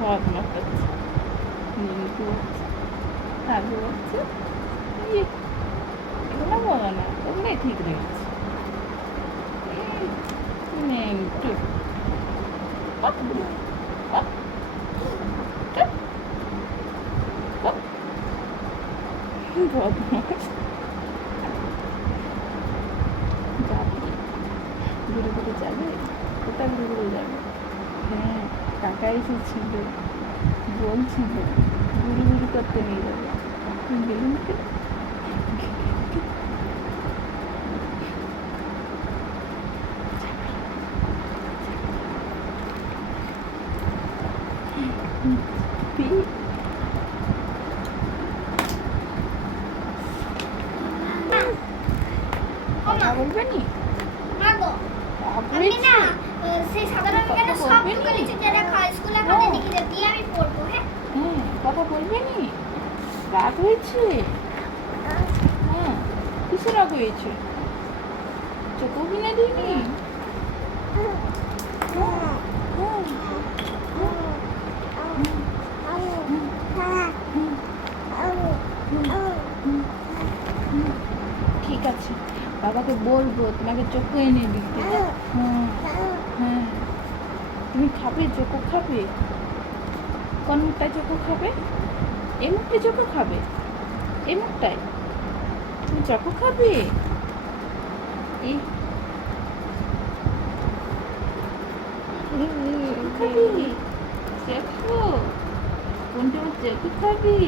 পড়াশোনা করছে নিমকি হচ্ছে কাজু হচ্ছে এগুলো বলো না ওগুলোই ঠিক রেখেছে একটু কতগুলো বদমাস যাবে দূরে দূরে যাবে কোথায় দূরে দূরে যাবে 그냥 나가 있을 친구, 무언 친구, 우리 우리 것들이 이렇게 이렇게 엄마. 아, 엄마. 엄마. 엄마. 엄마. 엄마. 엄마. সেই সাধারণ বিজ্ঞানের সব লিখে যারা স্কুল এখানে লিখে যা দিয়ে আমি পড়ব হ্যাঁ হুম কথা নি রাগ হয়েছে হ্যাঁ কিসে রাগ হয়েছে চোখও কিনে দিইনি ঠিক আছে বাবাকে বলব তোমাকে চোখ এনে দিতে হুম তুমি খাবে জোকো খাবে। কোন মুখটায় জোকো খাবে, এ মুখটায় জোকো খাবে, এ মুখটায় তুমি জোকো খাবে। এই। খাবি। দেখো, কোনটা জোকো খাবি